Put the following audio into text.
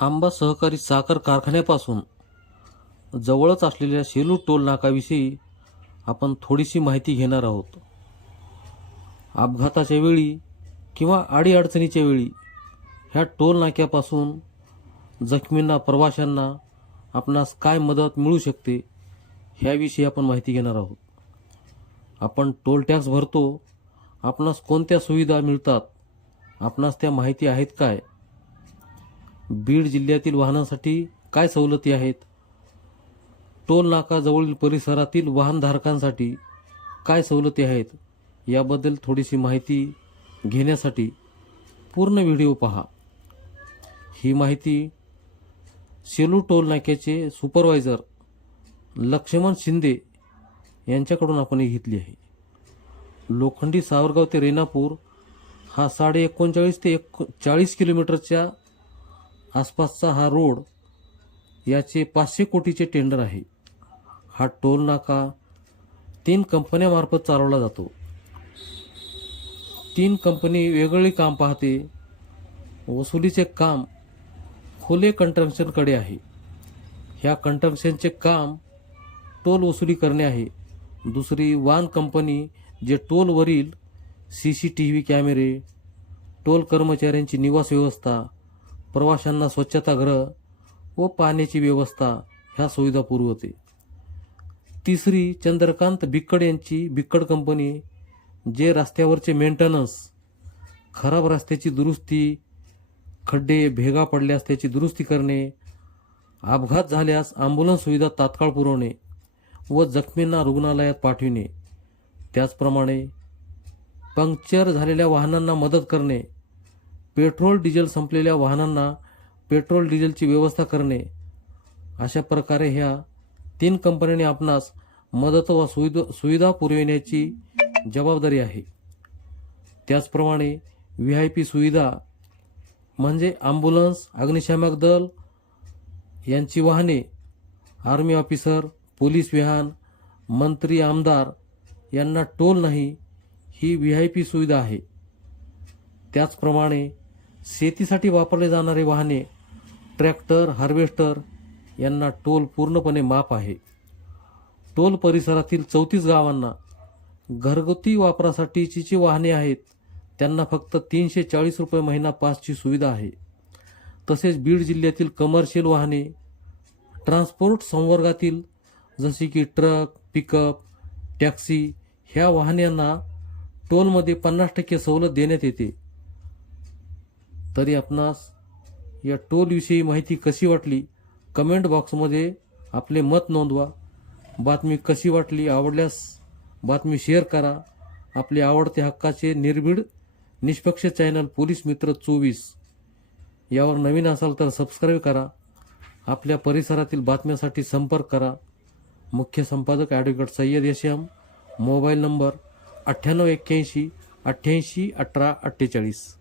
आंबा सहकारी साखर कारखान्यापासून जवळच असलेल्या शेलू टोल नाकाविषयी आपण थोडीशी माहिती घेणार आहोत. अपघाताच्या वेळी किंवा अडीअडचणीच्या वेळी ह्या टोल नाक्यापासून जखमींना प्रवाशांना आपणास काय मदत मिळू शकते ह्याविषयी आपण माहिती घेणार आहोत. आपण टोल टॅक्स भरतो आपणास कोणत्या सुविधा मिळतात आपणास त्या माहिती आहेत काय? बीड जिल्ह्यातील वाहनांसाठी काय सवलती आहेत? टोल नाकाजवळील परिसरातील वाहनधारकांसाठी काय सवलती आहेत? याबद्दल थोडीशी माहिती घेण्यासाठी पूर्ण व्हिडिओ पहा. ही माहिती सेलू टोल नाक्याचे सुपरवायझर लक्ष्मण शिंदे यांच्याकडून आपण घेतली आहे. लोखंडी सावरगाव ते रेणापूर हा साडे एकोणचाळीस ते एक चाळीस किलोमीटरच्या आसपासचा हा रोड याचे पाचशे कोटीचे टेंडर आहे. हा टोल नाका तीन कंपन्यामार्फत चालवला जातो. तीन कंपनी वेगवेगळी काम पाहते. वसुलीचे काम खोले कंट्रक्शनकडे आहे. ह्या कंट्रक्शनचे काम टोल वसुली करणे आहे. दुसरी वान कंपनी जे टोलवरील सी सी टी व्ही कॅमेरे टोल कर्मचाऱ्यांची निवास व्यवस्था प्रवाशांना स्वच्छतागृह व पाण्याची व्यवस्था ह्या सुविधा पुरवते. तिसरी चंद्रकांत भिक्कड यांची भिक्कड कंपनी जे रस्त्यावरचे मेंटेनन्स खराब रस्त्याची दुरुस्ती खड्डे भेगा पडल्यास त्याची दुरुस्ती करणे अपघात झाल्यास ॲम्ब्युलन्स सुविधा तात्काळ पुरवणे व जखमींना रुग्णालयात पाठविणे. त्याचप्रमाणे पंक्चर झालेल्या वाहनांना मदत करणे पेट्रोल डिझेल संपलेल्या वाहनांना पेट्रोल डिझेलची व्यवस्था करणे. अशा प्रकारे ह्या तीन कंपन्यांनी आपणास मदत व सुविधा सुविधा पुरविण्याची जबाबदारी आहे. त्याचप्रमाणे व्ही आय पी सुविधा म्हणजे ॲम्ब्युलन्स अग्निशामक दल यांची वाहने आर्मी ऑफिसर पोलीस विहान मंत्री आमदार यांना टोल नाही ही व्ही आय पी सुविधा आहे. त्याचप्रमाणे शेतीसाठी वापरले जाणारे वाहने ट्रॅक्टर हार्वेस्टर यांना टोल पूर्णपणे माफ आहे. टोल परिसरातील चौतीस गावांना घरगुती वापरासाठीची जी वाहने आहेत त्यांना फक्त तीनशे चाळीस रुपये महिना पासची सुविधा आहे. तसेच बीड जिल्ह्यातील कमर्शियल वाहने ट्रान्सपोर्ट संवर्गातील जसे की ट्रक पिकअप टॅक्सी ह्या वाहनांना टोलमध्ये पन्नास टक्के सवलत देण्यात येते. तरी आपणास या टोलविषयी माहिती कशी वाटली? कमेंट बॉक्समध्ये आपले मत नोंदवा. बातमी कशी वाटली आवडल्यास बातमी शेअर करा. आपले आवडते हक्काचे निर्भीड निष्पक्ष चॅनल पोलीस मित्र चोवीस. यावर नवीन असाल तर सबस्क्राईब करा. आपल्या परिसरातील बातम्यासाठी संपर्क करा. मुख्य संपादक ॲडव्होकेट सय्यद यशम मोबाईल नंबर अठ्ठ्याण्णव एक्क्याऐंशी अठ्ठ्याऐंशी अठरा अठ्ठेचाळीस.